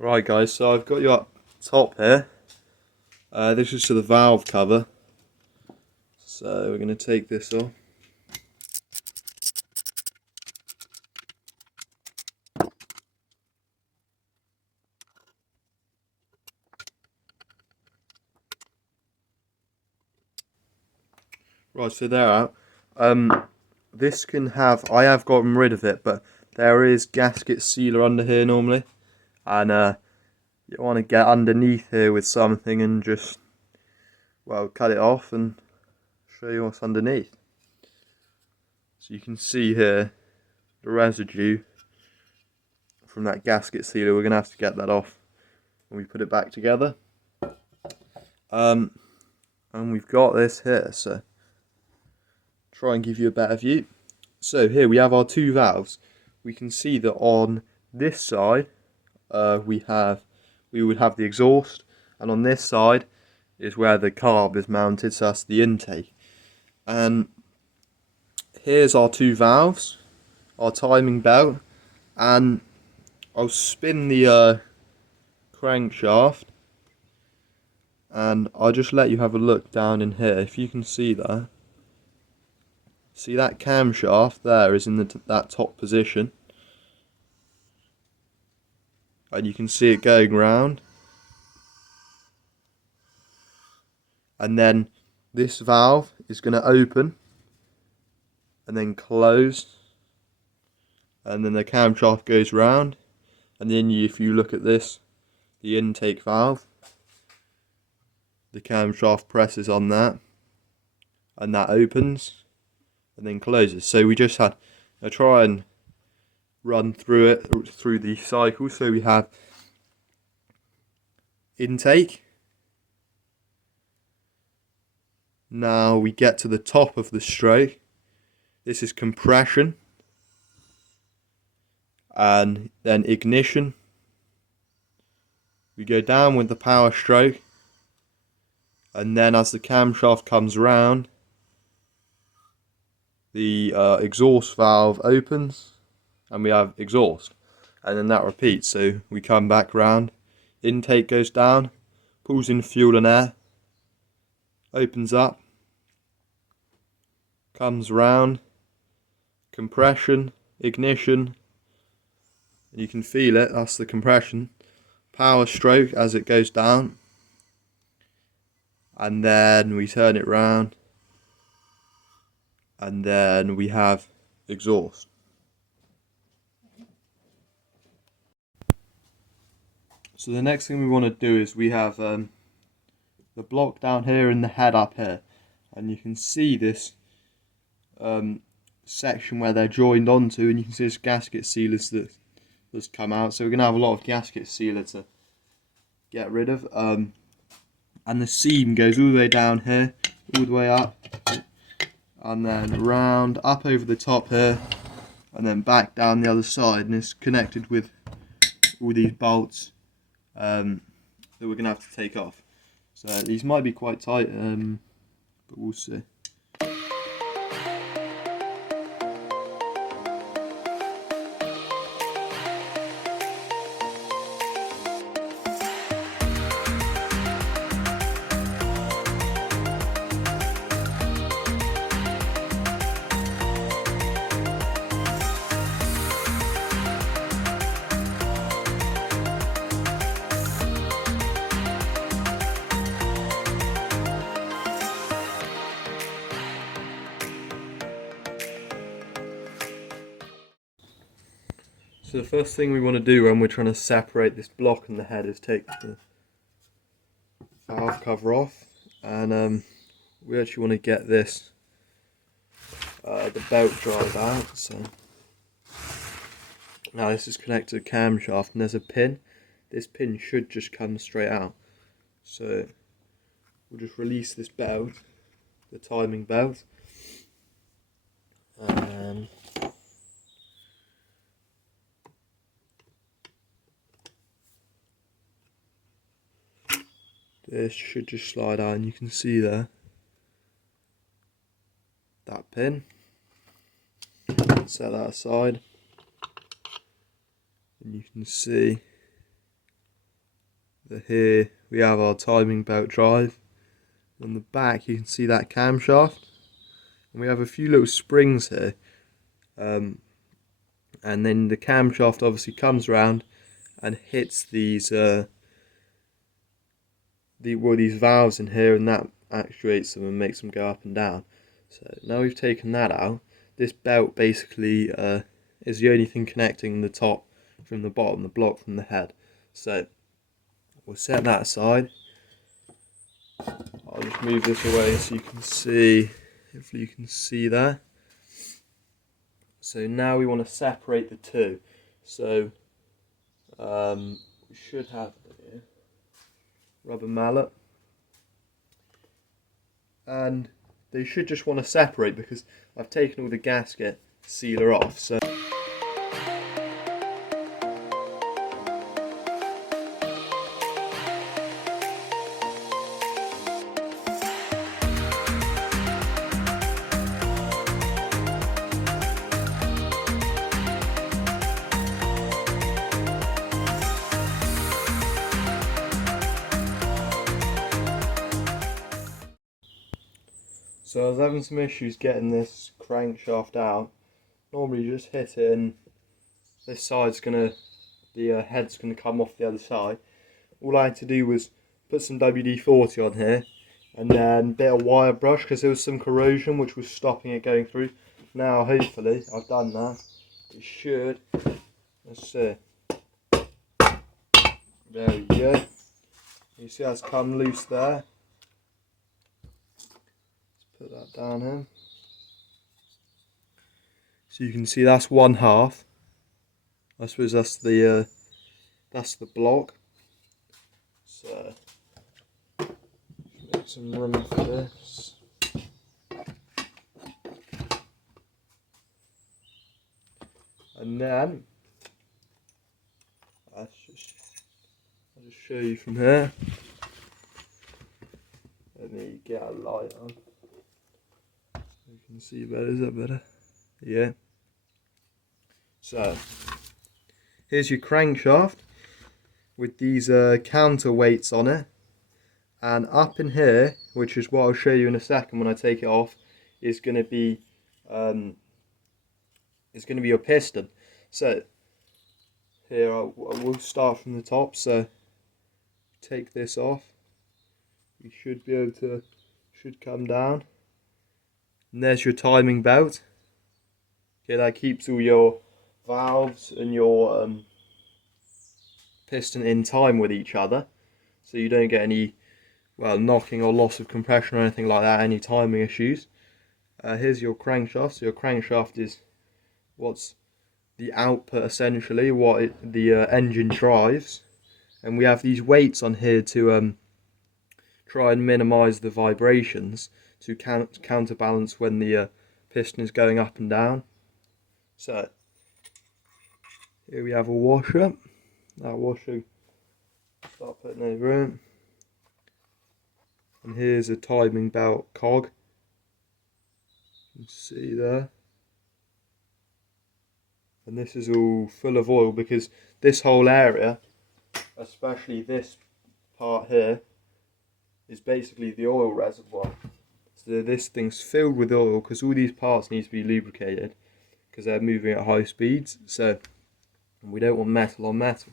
Right guys, so I've got you up top here. This is to the valve cover. So we're going to take this off. Right, so they're out. This can have, I have gotten rid of it, but there is gasket sealer under here normally. And you want to get underneath here with something and just, well, cut it off and show you what's underneath. So you can see here the residue from that gasket sealer. We're going to have to get that off when we put it back together. And we've got this here, so try and give you a better view. So here we have our two valves. We can see that on this side we would have the exhaust, and on this side is where the carb is mounted, so that's the intake. And here's our two valves, our timing belt, and I'll spin the crankshaft and I'll just let you have a look down in here. If you can see that. See that camshaft there is in that top position. And you can see it going round. And then this valve is going to open and then close. And then the camshaft goes round. And then if you look at this, the intake valve, the camshaft presses on that. And that opens and then closes. So we just had to try and run through it, through the cycle. So we have intake. Now we get to the top of the stroke. This is compression. And then ignition. We go down with the power stroke. And then as the camshaft comes round, the exhaust valve opens and we have exhaust, and then that repeats. So we come back round, intake goes down, pulls in fuel and air, opens up, comes round, compression, ignition, and you can feel it, that's the compression, power stroke as it goes down, and then we turn it round, and then we have exhaust. So the next thing we want to do is we have the block down here and the head up here, and you can see this section where they're joined onto, and you can see this gasket sealer that's come out. So we're going to have a lot of gasket sealer to get rid of, and the seam goes all the way down here, all the way up, and then round, up over the top here, and then back down the other side, and it's connected with all these bolts that we're going to have to take off. So these might be quite tight, but we'll see. So the first thing we want to do when we're trying to separate this block and the head is take the valve cover off, and we actually want to get this, the belt drive out. So now this is connected to the camshaft and there's a pin. This pin should just come straight out. So we'll just release this belt, the timing belt, and this should just slide out, and you can see there that pin. Set that aside, and you can see Here we have our timing belt drive. On the back you can see that camshaft, and we have a few little springs here, and then the camshaft obviously comes around and hits these these valves in here, and that actuates them and makes them go up and down. So now we've taken that out, this belt basically is the only thing connecting the top from the bottom, the block from the head. So we'll set that aside. I'll just move this away so you can see, hopefully you can see that. So now we want to separate the two. So we should have here rubber mallet, and they should just want to separate because I've taken all the gasket sealer off. So I was having some issues getting this crankshaft out. Normally you just hit it and this side's gonna, the head's gonna come off the other side. All I had to do was put some WD-40 on here and then a bit of wire brush because there was some corrosion which was stopping it going through. Now hopefully I've done that. It should, let's see. There we go. You see how it's come loose there. Put that down here. So you can see that's one half. I suppose that's the block. So make some room for this. And then I'll just show you from here. Let me get a light on. You can see better, is that better? Yeah. So, here's your crankshaft with these counterweights on it, and up in here, which is what I'll show you in a second when I take it off, is going to be your piston. So, here I will start from the top. So, take this off. You should be able to, should come down. And there's your timing belt. Okay, that keeps all your valves and your piston in time with each other, so you don't get any, well, knocking or loss of compression or anything like that, any timing issues. Here's your crankshaft. So your crankshaft is what's the output essentially, what the engine drives, and we have these weights on here to try and minimize the vibrations to counterbalance when the piston is going up and down. So here we have a washer. That washer, start putting over it. And here's a timing belt cog. You can see there. And this is all full of oil because this whole area, especially this part here, is basically the oil reservoir. So this thing's filled with oil because all these parts need to be lubricated because they're moving at high speeds. So we don't want metal on metal.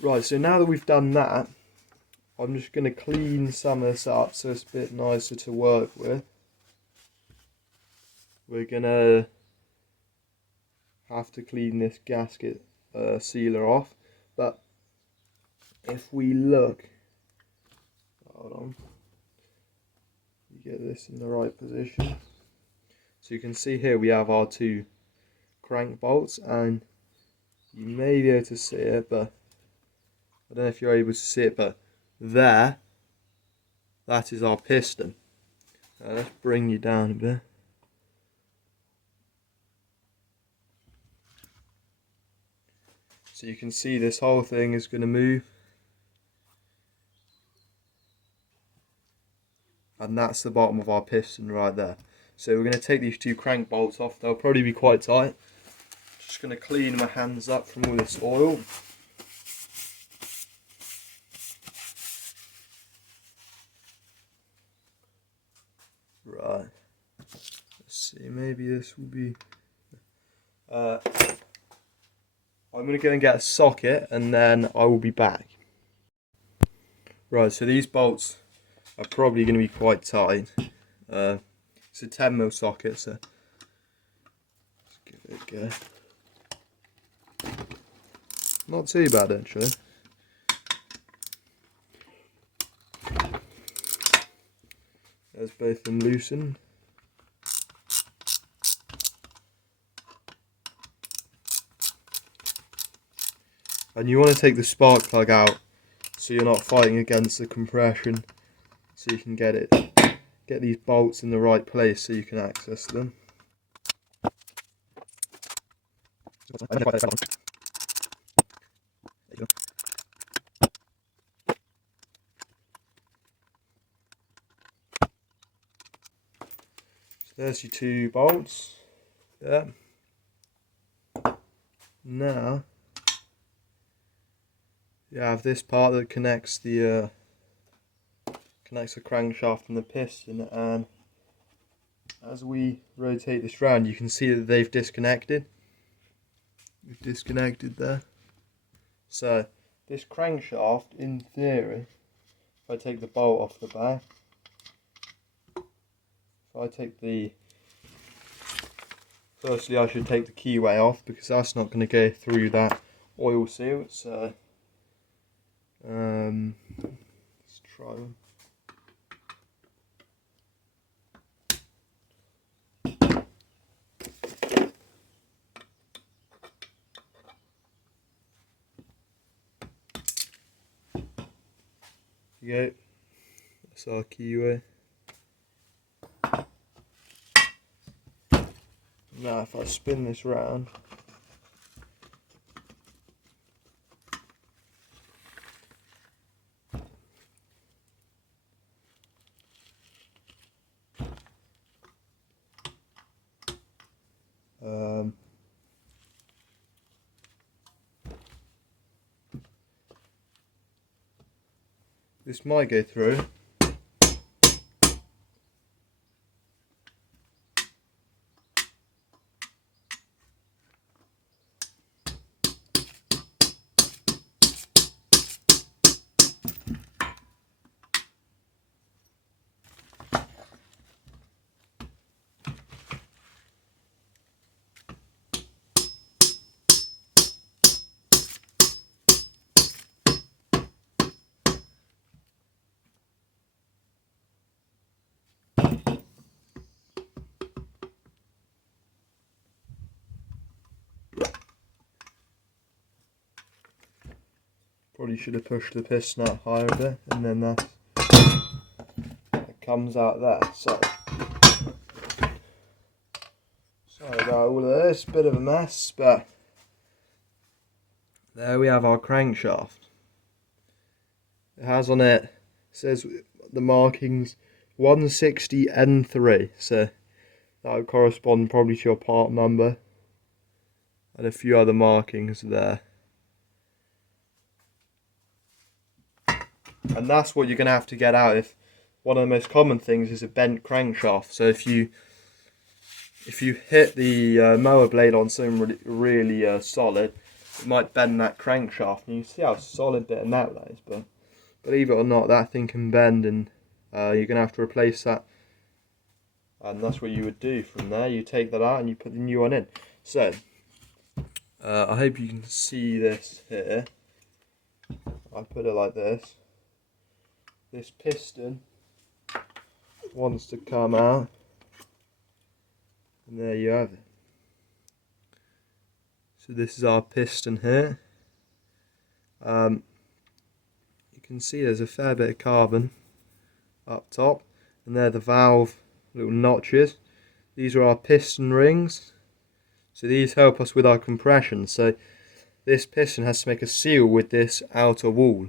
Right, so now that we've done that, I'm just going to clean some of this up so it's a bit nicer to work with. We're going to have to clean this gasket sealer off, but if we look, hold on, you get this in the right position. So you can see here we have our two crank bolts, and you may be able to see it, but I don't know if you're able to see it, but there, that is our piston. Let's bring you down a bit. So you can see this whole thing is going to move. And that's the bottom of our piston right there. So we're going to take these two crank bolts off. They'll probably be quite tight. Just going to clean my hands up from all this oil. see, maybe this will be... I'm going to go and get a socket and then I will be back. Right, so these bolts are probably going to be quite tight. It's a 10mm socket, so let's give it a go. Not too bad actually. There's both of them loosened. And you want to take the spark plug out so you're not fighting against the compression, so you can get these bolts in the right place so you can access them. So there's your 2 bolts. Yeah. Now you have this part that connects the crankshaft and the piston, and as we rotate this round you can see that they've disconnected. We've disconnected there. So this crankshaft, in theory, if I take the bolt off the back, firstly I should take the keyway off because that's not going to go through that oil seal, so let's try one. There you go, that's our keyway. Now if I spin this round, this might go through. Probably should have pushed the piston out higher a bit, and then that comes out there. So sorry about all of this, bit of a mess, but there we have our crankshaft. It has on it, says the markings 160 N3, so that would correspond probably to your part number, and a few other markings there. And that's what you're going to have to get out if one of the most common things is a bent crankshaft. So if you hit the mower blade on something really solid, it might bend that crankshaft. And you see how solid bit of metal that is, but believe it or not, that thing can bend, and you're going to have to replace that. And that's what you would do from there. You take that out and you put the new one in. So I hope you can see this here. I put it like this. This piston wants to come out, and there you have it. So this is our piston here. You can see there's a fair bit of carbon up top, and they're the valve little notches. These are our piston rings, so these help us with our compression. So this piston has to make a seal with this outer wall,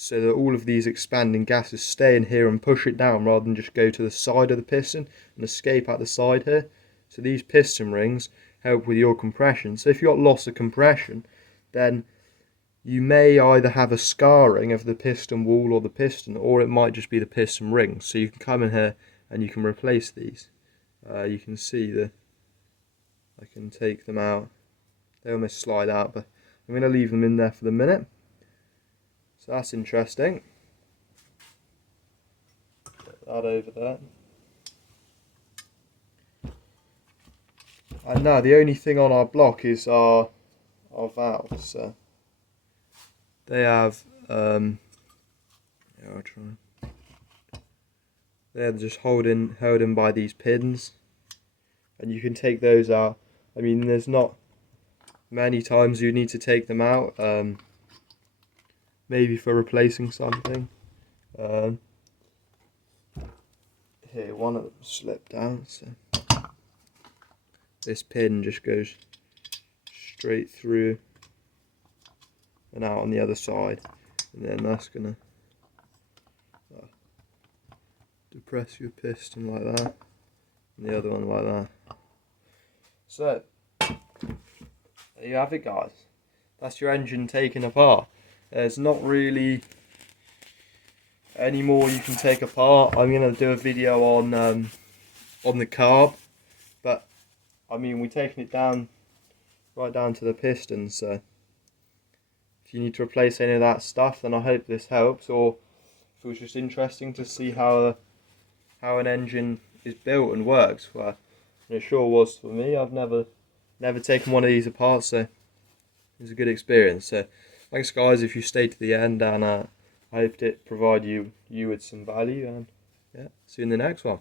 so that all of these expanding gases stay in here and push it down rather than just go to the side of the piston and escape out the side here. So these piston rings help with your compression. So if you've got loss of compression, then you may either have a scarring of the piston wall or the piston, or it might just be the piston rings. So you can come in here and you can replace these. You can see I can take them out. They almost slide out, but I'm going to leave them in there for the minute. So that's interesting. Put that over there. And now the only thing on our block is our valves. So they have yeah, I'll try. They're just held in by these pins, and you can take those out. I mean, there's not many times you need to take them out. Maybe for replacing something. Here, one of them slipped down, so this pin just goes straight through and out on the other side, and then that's gonna depress your piston like that, and the other one like that. So there you have it, guys. That's your engine taken apart. There's not really any more you can take apart. I'm gonna do a video on the carb, but I mean, we're taking it down right down to the piston. So if you need to replace any of that stuff, then I hope this helps. Or if it was just interesting to see how an engine is built and works, well, it sure was for me. I've never taken one of these apart, so it was a good experience. So thanks, guys, if you stayed to the end, and I hope it provided you with some value, and yeah, see you in the next one.